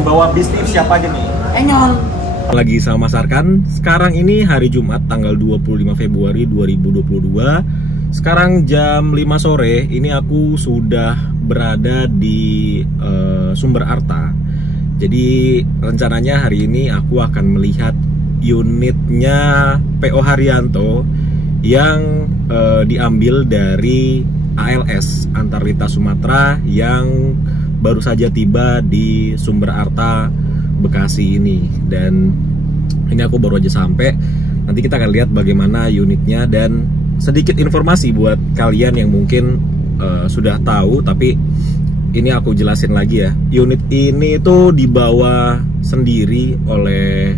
Yang bawa bis nih siapa aja nih? Enyol. Lagi sama Mas Arkan. Sekarang ini hari Jumat tanggal 25 Februari 2022. Sekarang jam 5 sore. Ini aku sudah berada di Sumber Arta. Jadi rencananya hari ini aku akan melihat unitnya PO Haryanto yang diambil dari ALS Antarlita Sumatera yang baru saja tiba di Sumber Arta Bekasi ini. Dan ini aku baru aja sampai. Nanti kita akan lihat bagaimana unitnya dan sedikit informasi buat kalian yang mungkin sudah tahu, tapi ini aku jelasin lagi ya. Unit ini tuh dibawa sendiri oleh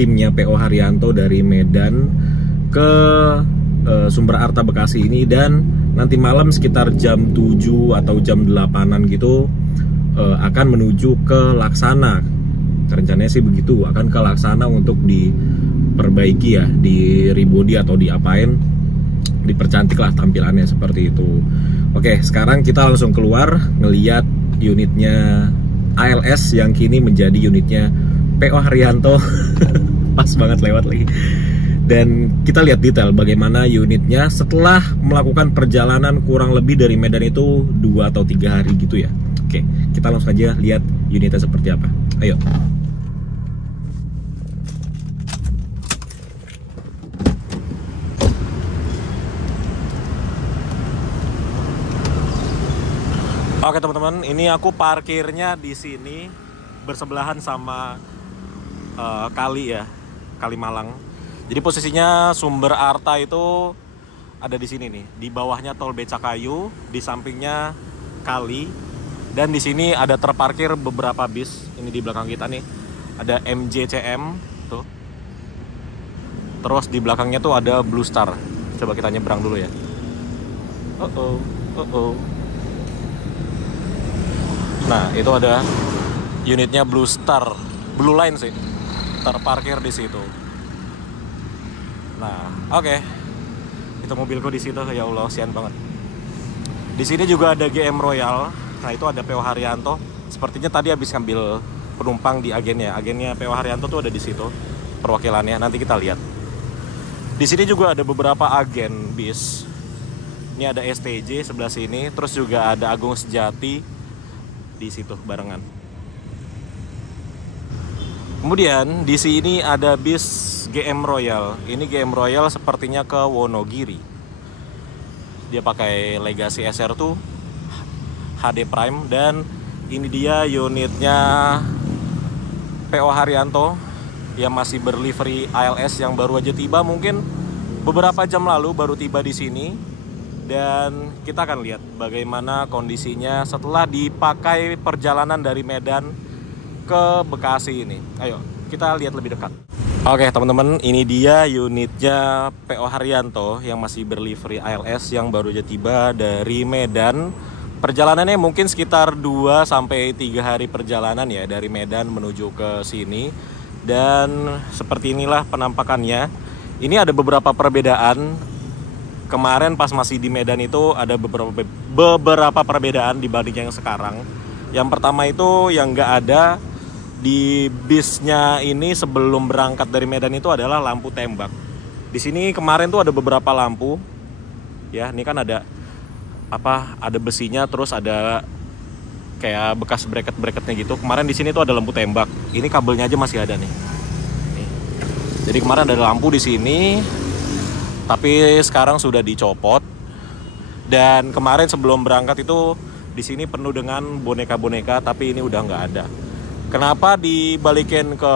timnya PO Haryanto dari Medan ke Sumber Arta Bekasi ini, dan nanti malam sekitar jam 7 atau jam 8-an gitu akan menuju ke Laksana. Rencananya sih begitu, akan ke Laksana untuk diperbaiki ya, di rebody atau diapain, dipercantik lah tampilannya seperti itu. Oke, sekarang kita langsung keluar ngeliat unitnya ALS yang kini menjadi unitnya PO Haryanto. Pas banget lewat lagi. Dan kita lihat detail bagaimana unitnya setelah melakukan perjalanan kurang lebih dari Medan itu 2 atau 3 hari gitu ya. Oke, kita langsung aja lihat unitnya seperti apa. Ayo. Oke teman-teman, ini aku parkirnya di sini bersebelahan sama kali ya, Kali Malang. Jadi posisinya Sumber Arta itu ada di sini nih, di bawahnya Tol Becakayu, di sampingnya kali, dan di sini ada terparkir beberapa bis. Ini di belakang kita nih, ada MJCM tuh. Terus di belakangnya tuh ada Blue Star. Coba kita nyebrang dulu ya. Nah, itu ada unitnya Blue Star, Blue Line sih, terparkir di situ. Nah, oke. Itu mobilku di situ, ya Allah, sian banget. Di sini juga ada GM Royal. Nah, itu ada PO Haryanto. Sepertinya tadi habis ngambil penumpang di agennya. Agennya PO Haryanto tuh ada di situ, perwakilannya. Nanti kita lihat. Di sini juga ada beberapa agen bis. Ini ada STJ sebelah sini, terus juga ada Agung Sejati di situ barengan. Kemudian di sini ada bis GM Royal. Ini GM Royal sepertinya ke Wonogiri. Dia pakai Legacy SR tuh HD Prime, dan ini dia unitnya PO Haryanto yang masih berlivery ALS yang baru aja tiba, mungkin beberapa jam lalu baru tiba di sini. Dan kita akan lihat bagaimana kondisinya setelah dipakai perjalanan dari Medan ke Bekasi ini. Ayo, kita lihat lebih dekat. Oke teman-teman, ini dia unitnya PO Haryanto yang masih berlivery ALS yang baru aja tiba dari Medan. Perjalanannya mungkin sekitar 2-3 hari perjalanan ya, dari Medan menuju ke sini. Dan seperti inilah penampakannya. Ini ada beberapa perbedaan. Kemarin pas masih di Medan itu ada beberapa perbedaan dibanding yang sekarang. Yang pertama itu yang nggak ada di bisnya ini sebelum berangkat dari Medan itu adalah lampu tembak. Di sini kemarin tuh ada beberapa lampu. Ya, ini kan ada ada besinya, terus ada kayak bekas bracket-bracketnya gitu. Kemarin di sini tuh ada lampu tembak. Ini kabelnya aja masih ada nih. Jadi kemarin ada lampu di sini, tapi sekarang sudah dicopot. Dan kemarin sebelum berangkat itu di sini penuh dengan boneka-boneka, tapi ini udah nggak ada. Kenapa dibalikin ke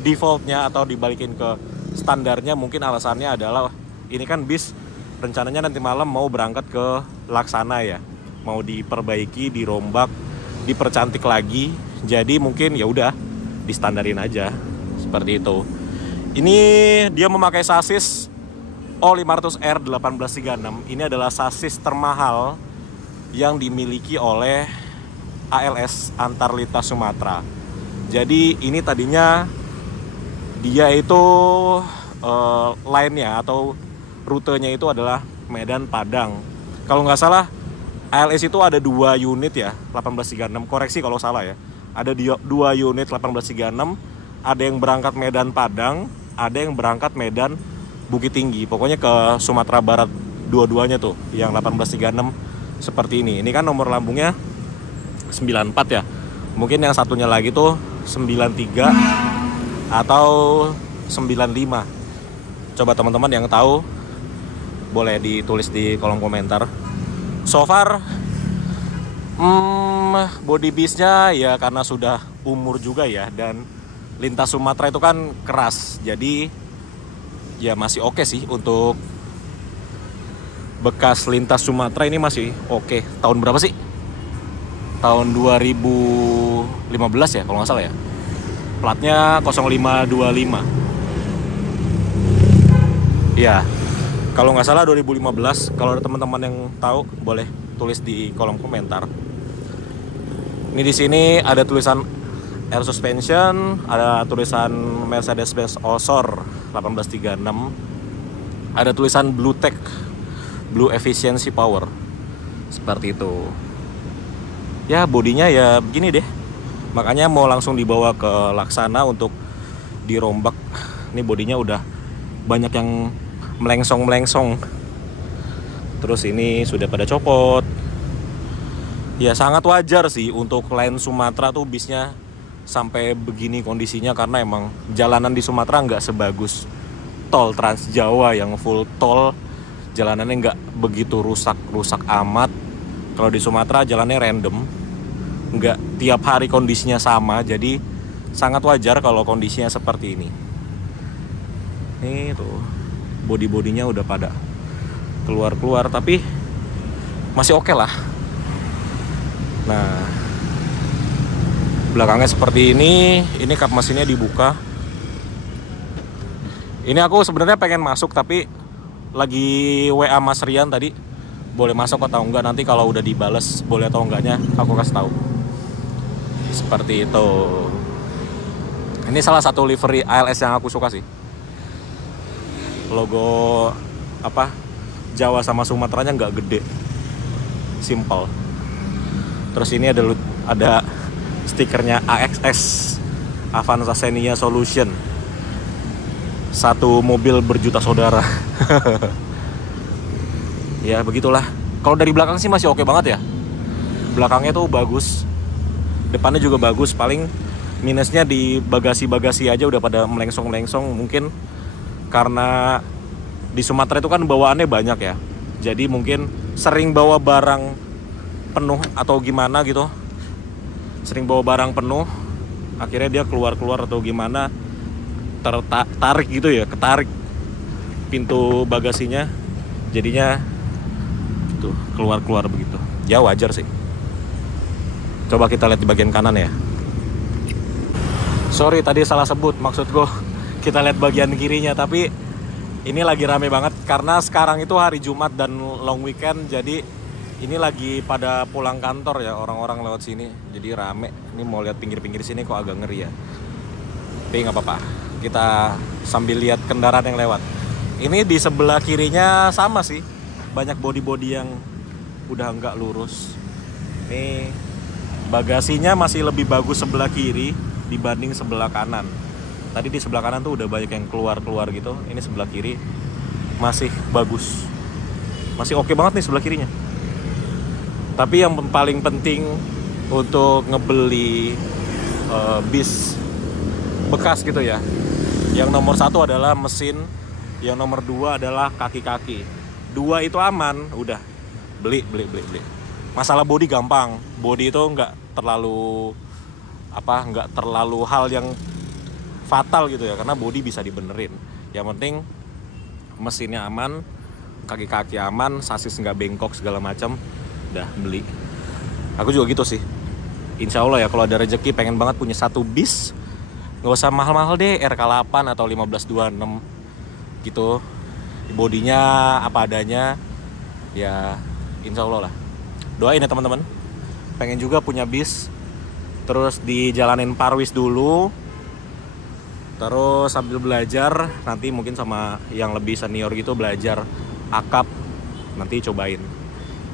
defaultnya atau dibalikin ke standarnya? Mungkin alasannya adalah ini kan bis rencananya nanti malam mau berangkat ke Laksana ya, mau diperbaiki, dirombak, dipercantik lagi. Jadi mungkin ya udah distandarin aja seperti itu. Ini dia memakai sasis O500R 1836. Ini adalah sasis termahal yang dimiliki oleh ALS Antarlita Sumatera. Jadi ini tadinya dia itu line-nya atau rutenya itu adalah Medan Padang. Kalau nggak salah ALS itu ada 2 unit ya, 1836. Koreksi kalau salah ya. Ada dua unit 1836, ada yang berangkat Medan Padang, ada yang berangkat Medan Bukit Tinggi. Pokoknya ke Sumatera Barat dua-duanya tuh, yang 1836 seperti ini. Ini kan nomor lambungnya 94 ya. Mungkin yang satunya lagi tuh 93 atau 95. Coba teman-teman yang tahu boleh ditulis di kolom komentar. So far body bisnya ya karena sudah umur juga ya, dan lintas Sumatera itu kan keras, jadi ya masih oke sih untuk bekas lintas Sumatera ini masih oke. Tahun berapa sih? Tahun 2015 ya kalau nggak salah ya. Platnya 0525. Ya, kalau nggak salah 2015. Kalau ada teman-teman yang tahu boleh tulis di kolom komentar. Ini di sini ada tulisan air suspension, ada tulisan Mercedes-Benz Osor 1836, ada tulisan Blue Tech, Blue Efficiency Power, seperti itu. Ya bodinya ya begini deh, makanya mau langsung dibawa ke Laksana untuk dirombak. Ini bodinya udah banyak yang melengsong-melengsong, terus ini sudah pada copot. Ya sangat wajar sih untuk line Sumatera tuh bisnya sampai begini kondisinya, karena emang jalanan di Sumatera nggak sebagus tol Trans Jawa yang full tol. Jalanannya nggak begitu rusak amat. Kalau di Sumatera jalannya random, nggak tiap hari kondisinya sama, jadi sangat wajar kalau kondisinya seperti ini. Nih tuh body-bodinya udah pada keluar, tapi masih oke lah. Nah, belakangnya seperti ini kap mesinnya dibuka. Ini aku sebenarnya pengen masuk, tapi lagi WA Mas Rian tadi, boleh masuk atau enggak, nanti kalau udah dibales boleh atau enggaknya aku kasih tahu. Seperti itu. Ini salah satu livery ALS yang aku suka sih. Logo apa Jawa sama Sumateranya nggak gede, simple. Terus ini ada stikernya AXS, Avanza Xenia Solution. Satu mobil berjuta saudara. Ya begitulah. Kalau dari belakang sih masih oke banget ya. Belakangnya tuh bagus, depannya juga bagus. Paling minusnya di bagasi aja udah pada melengsong. Mungkin karena di Sumatera itu kan bawaannya banyak ya, jadi mungkin sering bawa barang penuh atau gimana gitu. Sering bawa barang penuh, akhirnya dia keluar atau gimana, tertarik gitu ya, ketarik pintu bagasinya, jadinya tuh keluar begitu. Ya wajar sih. Coba kita lihat di bagian kanan ya. Sorry tadi salah sebut, maksud gue kita lihat bagian kirinya. Tapi ini lagi rame banget karena sekarang itu hari Jumat dan long weekend, jadi ini lagi pada pulang kantor ya orang-orang lewat sini, jadi rame. Ini mau lihat pinggir-pinggir sini kok agak ngeri ya, tapi nggak apa-apa, kita sambil lihat kendaraan yang lewat. Ini di sebelah kirinya sama sih, banyak body yang udah nggak lurus. Ini bagasinya masih lebih bagus sebelah kiri dibanding sebelah kanan. Tadi di sebelah kanan tuh udah banyak yang keluar gitu. Ini sebelah kiri masih bagus, masih oke banget nih sebelah kirinya. Tapi yang paling penting untuk ngebeli bis bekas gitu ya, yang nomor satu adalah mesin, yang nomor dua adalah kaki-kaki. Dua itu aman, udah beli. Masalah body gampang. Body itu nggak terlalu hal yang fatal gitu ya, karena body bisa dibenerin. Yang penting mesinnya aman, kaki-kaki aman, sasis nggak bengkok segala macam, udah beli. Aku juga gitu sih. Insya Allah ya kalau ada rezeki pengen banget punya satu bis, nggak usah mahal-mahal deh, RK8 atau 1526 gitu. Bodinya apa adanya, ya insya Allah lah. Doain ya teman-teman. Pengen juga punya bis, terus dijalanin parwis dulu, terus sambil belajar, nanti mungkin sama yang lebih senior gitu belajar akap, nanti cobain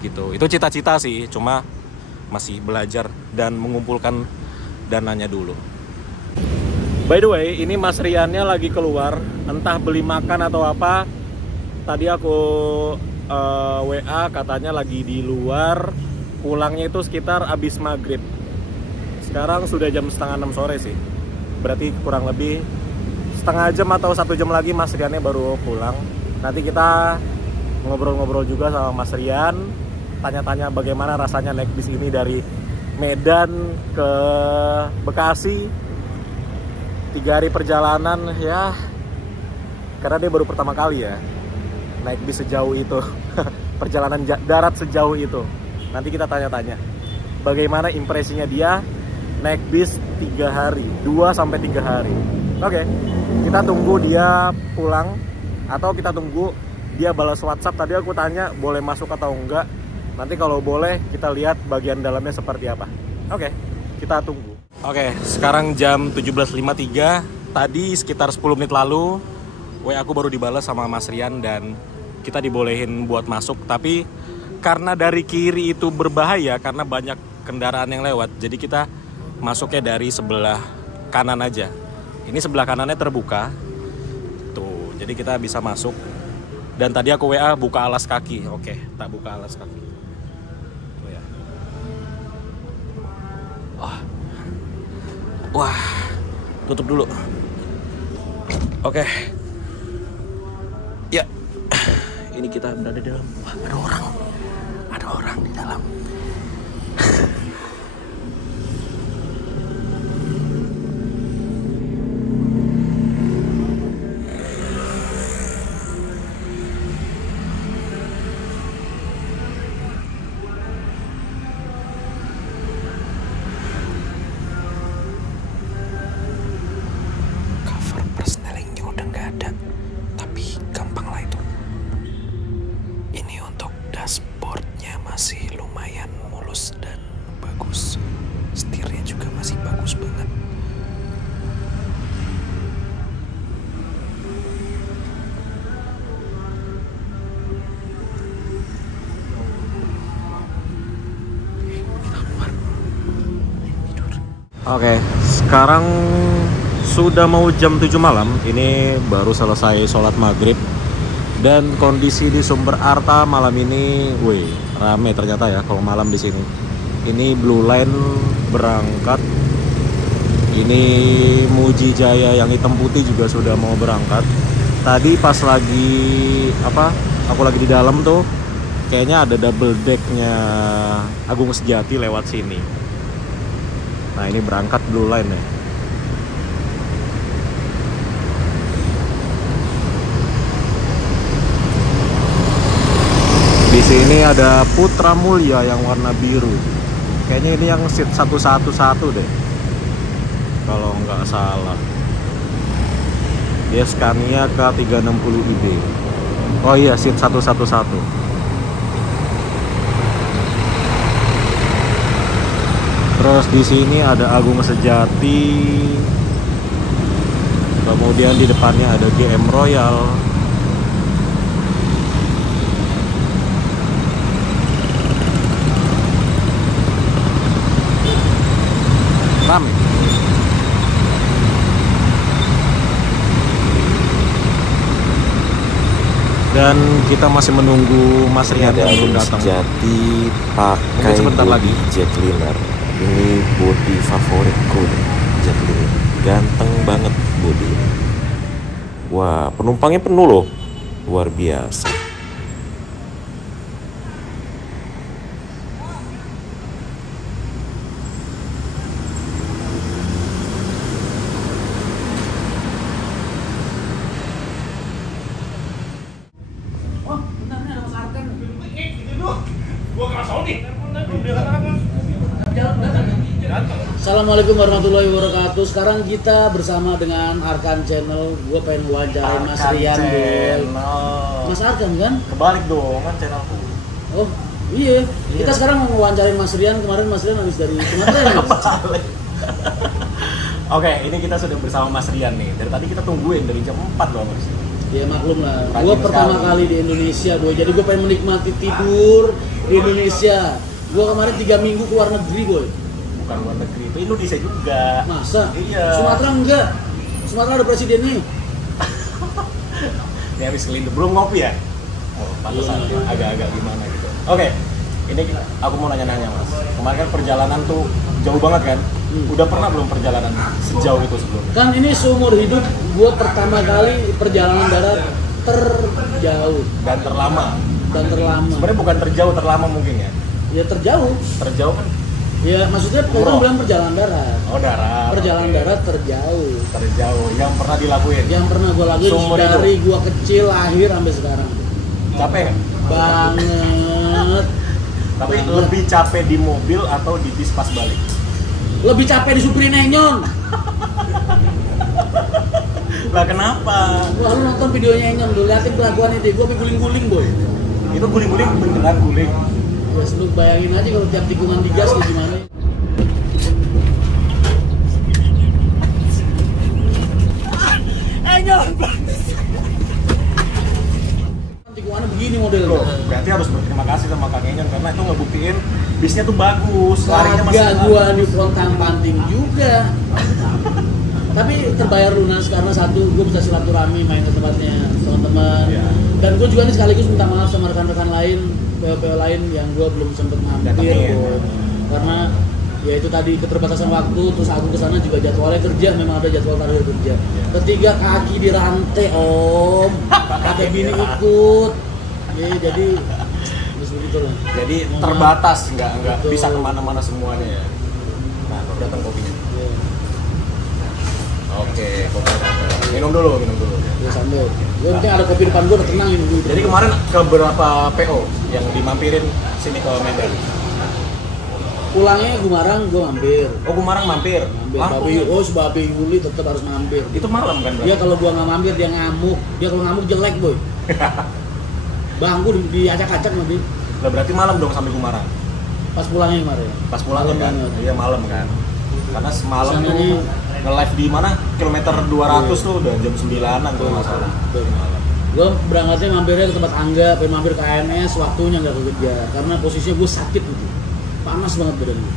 gitu. Itu cita-cita sih, cuma masih belajar dan mengumpulkan dan nanya dulu. By the way, ini Mas Riannya lagi keluar, entah beli makan atau apa. Tadi aku WA katanya lagi di luar, pulangnya itu sekitar abis maghrib. Sekarang sudah jam setengah 6 sore sih, berarti kurang lebih setengah jam atau 1 jam lagi Mas Riannya baru pulang. Nanti kita ngobrol-ngobrol juga sama Mas Rian, tanya-tanya bagaimana rasanya naik bis ini dari Medan ke Bekasi. 3 hari perjalanan ya, karena dia baru pertama kali ya naik bis sejauh itu. Perjalanan darat sejauh itu. Nanti kita tanya-tanya bagaimana impresinya dia naik bis 3 hari, 2-3 hari. Oke, kita tunggu dia pulang atau kita tunggu dia balas WhatsApp. Tadi aku tanya boleh masuk atau enggak. Nanti kalau boleh kita lihat bagian dalamnya seperti apa. Oke, kita tunggu. Oke, sekarang jam 17.53. Tadi sekitar 10 menit lalu WA aku baru dibalas sama Mas Rian dan kita dibolehin buat masuk. Tapi karena dari kiri itu berbahaya karena banyak kendaraan yang lewat, jadi kita masuknya dari sebelah kanan aja. Ini sebelah kanannya terbuka. Tuh, jadi kita bisa masuk. Dan tadi aku WA buka alas kaki. Oke, tak buka alas kaki. Tuh ya. Wah, tutup dulu. Oke. Ya, ini kita berada di dalam. Wah, ada orang di dalam. Masih lumayan mulus dan bagus. Setirnya juga masih bagus banget. Oke, sekarang sudah mau jam 7 malam. Ini baru selesai sholat maghrib. Dan kondisi di Sumber Arta malam ini, rame ternyata ya kalau malam di sini. Ini Blue Line berangkat. Ini Muji Jaya yang hitam putih juga sudah mau berangkat. Tadi pas aku lagi di dalam tuh, kayaknya ada double decknya Agung Sejati lewat sini. Nah, ini berangkat Blue Line ya. Di sini ada Putra Mulia yang warna biru. Kayaknya ini yang seat 111 deh, kalau nggak salah. Dia Scania K360iB. Oh iya, seat 111. Terus di sini ada Agung Sejati. Kemudian di depannya ada GM Royal. Rame. Dan kita masih menunggu Mas Rian yang belum datang. Sejati pakai sebentar lagi jetliner. Ini body favoritku, jetliner. Ganteng banget body. Wah, penumpangnya penuh loh. Luar biasa. Assalamualaikum warahmatullahi wabarakatuh. Sekarang kita bersama dengan Arkan Channel. Gue pengen wawancarai Mas Rian dulu. Mas Arkan kan? Kebalik dong, kan channelku. Oh iya. Kita sekarang mau wawancarai Mas Rian. Kemarin Mas Rian habis dari Sumatera. Oke, ini kita sudah bersama Mas Rian nih. Dari tadi kita tungguin dari jam 4 loh Mas. Ya maklum lah. Gue pertama kali di Indonesia, jadi gue pengen menikmati tidur di Indonesia. Gue kemarin 3 minggu ke luar negeri, boy. bukan luar negeri, itu Indonesia juga. Masa? Iya. Sumatera enggak. Sumatera ada presidennya. Ini habis kelindung, belum ngopi ya? Oh, pantesan Iya. agak-agak gimana gitu. Oke, ini aku mau nanya-nanya Mas. Kemarin kan perjalanan tuh jauh banget kan? Udah pernah belum perjalanan sejauh itu sebelumnya? Kan ini seumur hidup gue pertama kali perjalanan darat terjauh Dan terlama? dan terlama. Sebenarnya bukan terjauh, terlama mungkin ya? Ya terjauh. Terjauh kan? Ya maksudnya gue Umroh. bilang perjalanan darat. Oh darat. Perjalanan Oke. darat terjauh. Terjauh, yang pernah dilakuin? Yang pernah gue lakuin Seumur dari hidup. gue kecil lahir sampai sekarang. Capek nggak? Banget. Tapi Banget. lebih capek di mobil atau di bis pas balik? Lebih capek disupirin Enyon. Lah kenapa? Wah lu nonton videonya Enyon, lu liatin kelakuan itu, gue sampai guling-guling boy. Itu guling-guling beneran guling. Ya lu bayangin aja kalau tiap tikungan digas kayak gimana. Enyon! Tikungannya begini modelnya. Loh, berarti harus berterima kasih sama Kang Enyon karena itu ngebuktiin bisnya tuh bagus, larinya masih Kagak gua di frontan panting juga. Tapi terbayar lunas karena satu, gue bisa silaturahmi main ke tempatnya teman-teman. Iya. Dan gue juga nih sekaligus minta maaf sama rekan-rekan lain, PO-PO lain yang gue belum sempet mampir. Datengin. Karena ya itu tadi keterbatasan waktu, terus aku kesana juga jadwalnya kerja, memang ada jadwal target kerja. Ketiga kaki dirantai om, ada bini ikut. Ya, jadi terus begitu lah. Jadi Mohon terbatas, nggak Betul. bisa kemana-mana semuanya ya. Nah, datang kopinya. maaf. Ya. Oke, kopi. Minum dulu. Ya sambil. Ya penting ada kopi depan gua udah tenang ini gua. Jadi kemarin ke berapa PO yang dimampirin sini ke Medan? pulangnya Gumarang gua mampir. Oh, Gumarang mampir. Mampir Lampung. babi, oh sebabi Yuli tetap harus mampir. Itu malam kan Dia berarti? kalau gua nggak mampir dia ngamuk. Dia kalau ngamuk jelek boy. Bangku diacak-acak nanti Lah berarti malam dong sampai Gumarang. pas pulangnya kemarin. Pas pulang Malam kan? banget. Iya malam kan. Karena semalam Sana tuh nih- nge-live di mana? Kilometer 200 tuh udah jam 9-an tuh nggak salah. Betul. Gue berangkatnya mampirnya ke tempat Angga, pengen mampir ke ANS, waktunya nggak kerja karena posisinya gue sakit gitu, panas banget badan gue.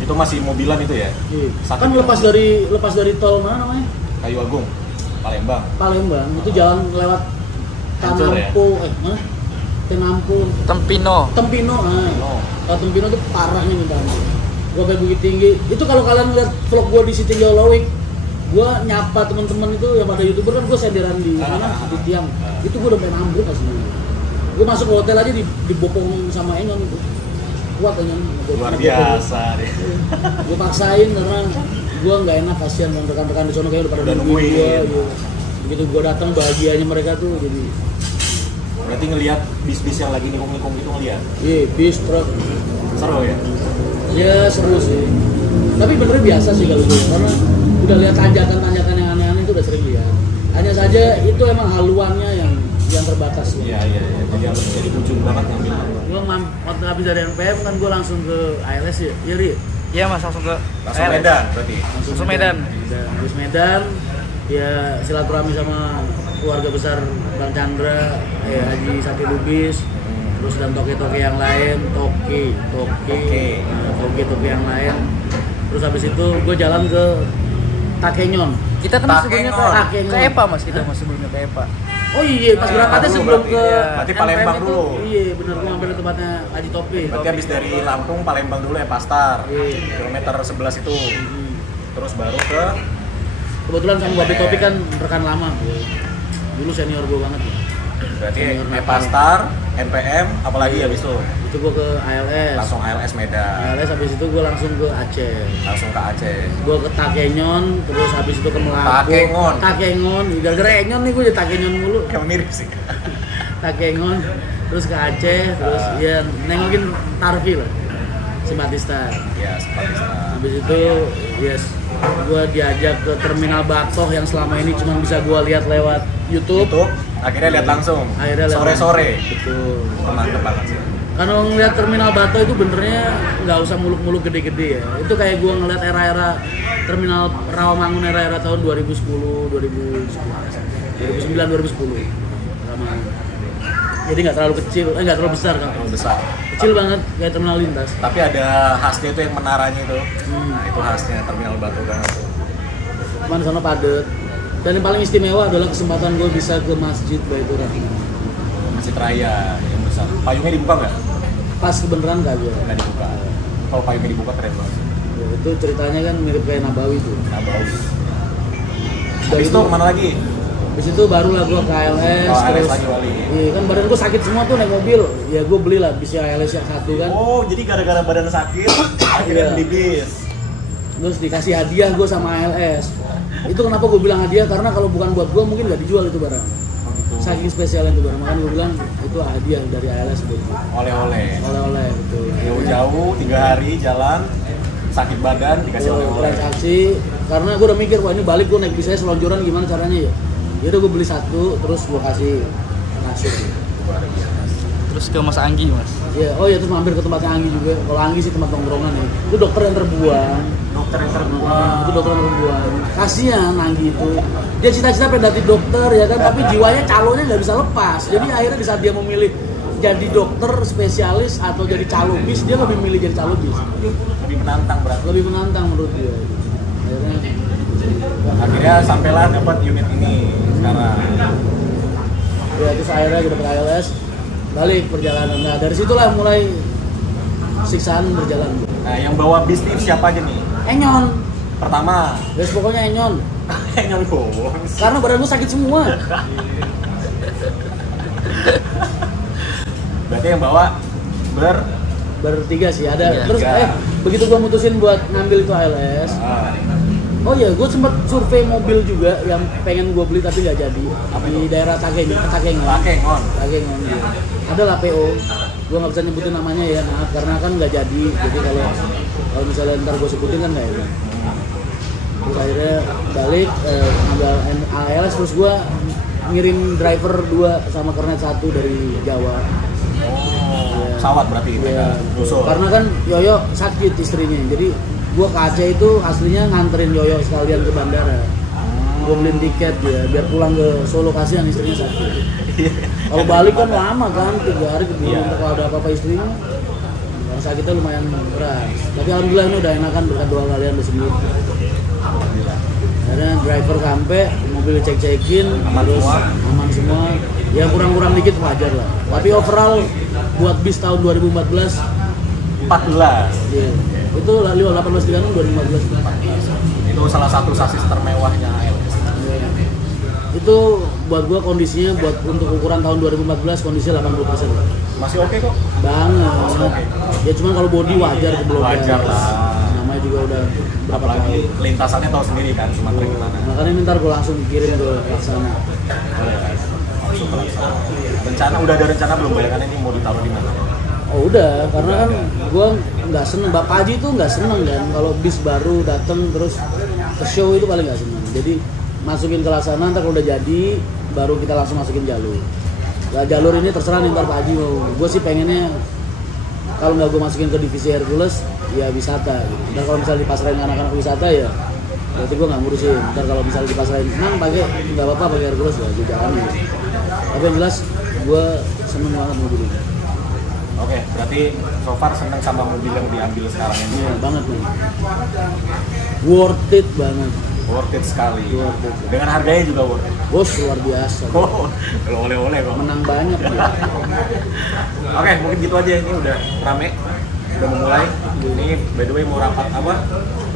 Itu masih mobilan itu ya? Iya. Sakit Kan ya? lepas dari tol mana namanya? Kayu Agung, Palembang. Palembang, itu jalan lewat Hancur ya? Tanampo, mana? Tenampo, Tempino. Tempino, Oh. Kalau Tempino tuh parahnya minta ampun. Gue sampai Bukit Tinggi. Itu kalau kalian lihat vlog gue di Siti Jolowik, gue nyapa teman-teman itu yang pada youtuber kan gue senderan di mana di tiang. Itu gue udah pengen ambruk asli. Gue masuk ke hotel aja dibopong sama Enyon itu. Kuat Enyon. Luar biasa deh. Gue paksain karena gue nggak enak, kasihan dan rekan-rekan di sono kayaknya udah pada Udah nungguin gue. nungguin. Gitu. Begitu gue datang bahagianya mereka tuh jadi Berarti ngelihat bis-bis yang lagi nikung-nikung gitu ngelihat. iya bis truk. Seru ya? Ya seru sih. Tapi benernya biasa sih kalau gue karena udah lihat tanjakan-tanjakan yang aneh-aneh itu udah sering lihat. Hanya saja itu emang haluannya yang terbatas ya. Iya. Jadi harus jadi bucin banget ngambil. Gue waktu habis dari NPM kan gue langsung ke ALS ya. Iya Ri. Iya mas, langsung ke Langsung RS. Medan berarti. Langsung Medan. Terus Medan ya silaturahmi sama keluarga besar Bang Chandra, Haji Sakti Lubis, terus dan toke-toke yang lain, toke yang lain. Terus habis itu gue jalan ke Takenyon. Kita kan sebelumnya Takengon. ke EPA mas, kita mas sebelumnya ke EPA. Oh iya, pas berangkatnya dulu sebelum berarti. ke Iya. Berarti NPM Palembang itu, dulu. Iya, bener gue mampir ke tempatnya Haji Topi. Berarti habis dari Lampung, Palembang dulu ya Pastar. Iya. Kilometer 11 itu. Terus baru ke Kebetulan sama Babi Topi kan rekan lama. Dulu senior gue banget. berarti Senior Pastar, NPM, apalagi habis itu Itu gue ke ALS. langsung ALS Medan, ALS habis itu gue langsung ke Aceh. langsung ke Aceh. Gue ke Takenyon, terus habis itu ke Melabu. Takengon. Gara-gara Enyon nih gue jadi Takenyon mulu. Kayak mirip sih. Takengon, terus ke Aceh, terus ya nengokin Tarfi lah, si Batista. Ya, seperti itu. Habis itu, yes, gue diajak ke Terminal Batoh yang selama ini cuma bisa gue lihat lewat YouTube. YouTube, akhirnya lihat langsung. Akhirnya lihat Sore-sore. langsung. Betul. Mantep banget sih. Karena ngeliat Terminal Batoh itu benernya nggak usah muluk-muluk gede-gede ya. Itu kayak gue ngeliat era-era Terminal Rawamangun era-era tahun 2010, 2009, 2010. Rawamangun. Jadi nggak terlalu kecil, nggak terlalu besar kan. Terlalu besar. Kecil banget kayak terminal lintas. Tapi ada khasnya itu yang menaranya itu. Nah, itu khasnya terminal Batu Banget. Cuman di sana padet. Dan yang paling istimewa adalah kesempatan gue bisa ke Masjid Baitur Rahman. Masjid Raya yang besar. Payungnya dibuka nggak? Pas kebenaran kagak. Nggak dibuka. Kalau payungnya dibuka keren banget. Ya, itu ceritanya kan mirip kayak Nabawi tuh. Nah, bagus. Dari Habis itu kemana lagi? Habis itu barulah gue ke ALS. Oh, ALS terus, lagi wali. iya kan badan gue sakit semua tuh naik mobil. Ya gue belilah bis ALS yang satu kan. Oh, jadi gara-gara badan sakit akhirnya Iya. beli bis. Terus dikasih hadiah gue sama ALS. Itu kenapa gue bilang hadiah, karena kalau bukan buat gue mungkin nggak dijual itu barang. Oh, gitu. Saking spesialnya itu barang, makanya gue bilang itu hadiah dari ALS buat gue. Oleh-oleh. Oleh-oleh gitu. Jauh-jauh 3 hari jalan sakit badan dikasih Gue oleh-oleh. transaksi, karena gue udah mikir, wah ini balik gue naik bis saya selonjoran gimana caranya ya. Ya udah gue beli satu, terus gue kasih masuk. Terus ke Mas Anggi, Mas. Ya, oh ya terus mampir ke tempatnya Anggi juga. Kalau Anggi sih tempat tongkrongan ya. Itu dokter yang terbuang. Dokter yang terbuang. Itu dokter yang terbuang. Kasihan Anggi itu. Dia cita-cita pengen jadi dokter ya kan, tapi jiwanya calonnya nggak bisa lepas. Jadi akhirnya di saat dia memilih jadi dokter spesialis atau jadi calo bis, dia lebih milih jadi calo bis. Lebih menantang berarti. Lebih menantang menurut dia. Akhirnya sampailah dapat unit ini sekarang. Ya terus akhirnya gue dapet ALS, balik perjalanan. Nah dari situlah mulai siksaan berjalan. Nah, yang bawa bis ini siapa aja nih? Enyon, Pertama, guys pokoknya Enyon. yang bos. Karena badan gue sakit semua. Berarti yang bawa Bertiga sih ada. Iya. Terus begitu gue mutusin buat ngambil itu ALS. Oh iya, gue sempet survei mobil juga yang pengen gue beli tapi nggak jadi. Di daerah Takengon. Pakengon. Takengon. Iya. Ada lah PO. Gue nggak bisa nyebutin namanya ya, maaf karena kan nggak jadi. Jadi kalau misalnya ntar gue sebutin kan nggak enak. Terus akhirnya balik ngambil ALS, terus gue ngirim driver 2 sama kernet 1 dari Jawa. Pesawat berarti itu Ya, kan. Usul. karena kan Yoyo sakit istrinya, jadi gua ke Aceh itu aslinya nganterin Yoyo sekalian ke bandara. Gua beliin tiket dia biar pulang ke Solo, kasihan istrinya sakit. Kalau balik kan lama kan, 3 hari keburu kalau ada apa-apa istrinya. Kalau sakitnya lumayan keras. Tapi alhamdulillah ini udah enakan berkat doa kalian udah sembuh. Karena driver sampai, mobil cek-cekin, terus aman semua. Ya kurang-kurang dikit wajar lah. Tapi overall buat bis tahun 2014 14. iya. Itu 1836 2014. Itu salah satu sasis termewahnya ALS. Iya. Itu buat gua kondisinya buat untuk ukuran tahun 2014 kondisi 80%. Masih oke kok. Banget. Oke. Ya cuman kalau body wajar belum. Wajar lah. Namanya juga udah berapa Apalagi tahun. lintasannya tahu sendiri kan Sumatera gimana. Makanya ini ntar gua langsung kirim ke Laksana. Rencana udah ada rencana belum bayangannya ini mau ditaruh di mana? Oh udah, karena kan gue nggak seneng, Bapak Haji itu nggak seneng kan kalau bis baru dateng terus ke show itu paling nggak seneng. Jadi masukin ke Laksana, ntar kalau udah jadi baru kita langsung masukin jalur. Nah, jalur ini terserah nih ntar Pak Haji mau. Gue sih pengennya kalau nggak gue masukin ke divisi Hercules ya wisata. Gitu. Ntar kalau misalnya dipasrahin anak-anak wisata ya berarti gue nggak ngurusin. Ntar kalau misalnya dipasrahin senang pakai nggak apa-apa pakai Hercules ya gue jalanin. Tapi yang jelas gue seneng banget mobil ini. Oke, berarti so far seneng sama mobil yang diambil sekarang ini. Iya banget nih. Worth it banget. Worth it sekali. Worth it. Dengan harganya juga worth it. Bos luar biasa. Oh, kalau oleh-oleh kok. Menang banyak ya. Oke, mungkin gitu aja, ini udah rame. Udah mau mulai. Ini by the way mau rapat apa?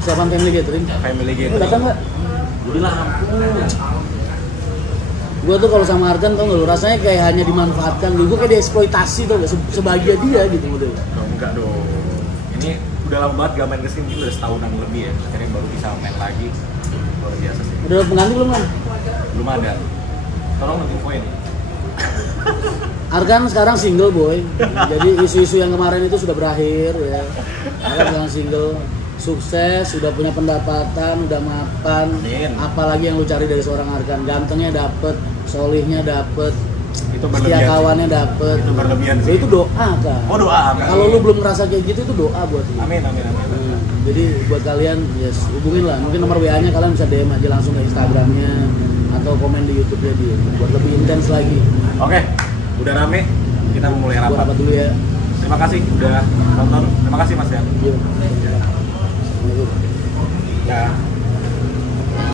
Siapaan family gathering? Family Lu gathering. datang nggak? Jadi lampu. Gue tuh kalau sama Arkan tau nggak lu rasanya kayak hanya dimanfaatkan. Gue kayak dieksploitasi tau nggak sebagai dia gitu model. Oh, enggak dong. Ini udah lama banget gak main kesini, mungkin udah setahunan lebih ya. Akhirnya baru bisa main lagi. Luar biasa sih. Udah dapet pengganti belum kan? Belum ada. Tolong infoin. Arkan sekarang single boy. Jadi isu-isu yang kemarin itu sudah berakhir ya. Arkan sekarang single. Sukses, sudah punya pendapatan, udah mapan. Amin. Apalagi yang lu cari dari seorang Arkan? Gantengnya dapet, solihnya dapet, Itu setia berlebihan. kawannya dapet. Itu berlebihan Ya, sih. itu doa kan. Oh, doa. Amin. Kalau lu belum ngerasa kayak gitu itu doa buat lu. Amin, amin, amin. Jadi buat kalian, yes, hubungin lah. Mungkin nomor WA-nya kalian bisa DM aja langsung ke Instagramnya atau komen di YouTube-nya dia buat lebih intens lagi. Oke, udah rame. Kita mau mulai Gua rapat. rapat dulu ya. Terima kasih udah nonton. Terima kasih Mas ya. Iya. Ya.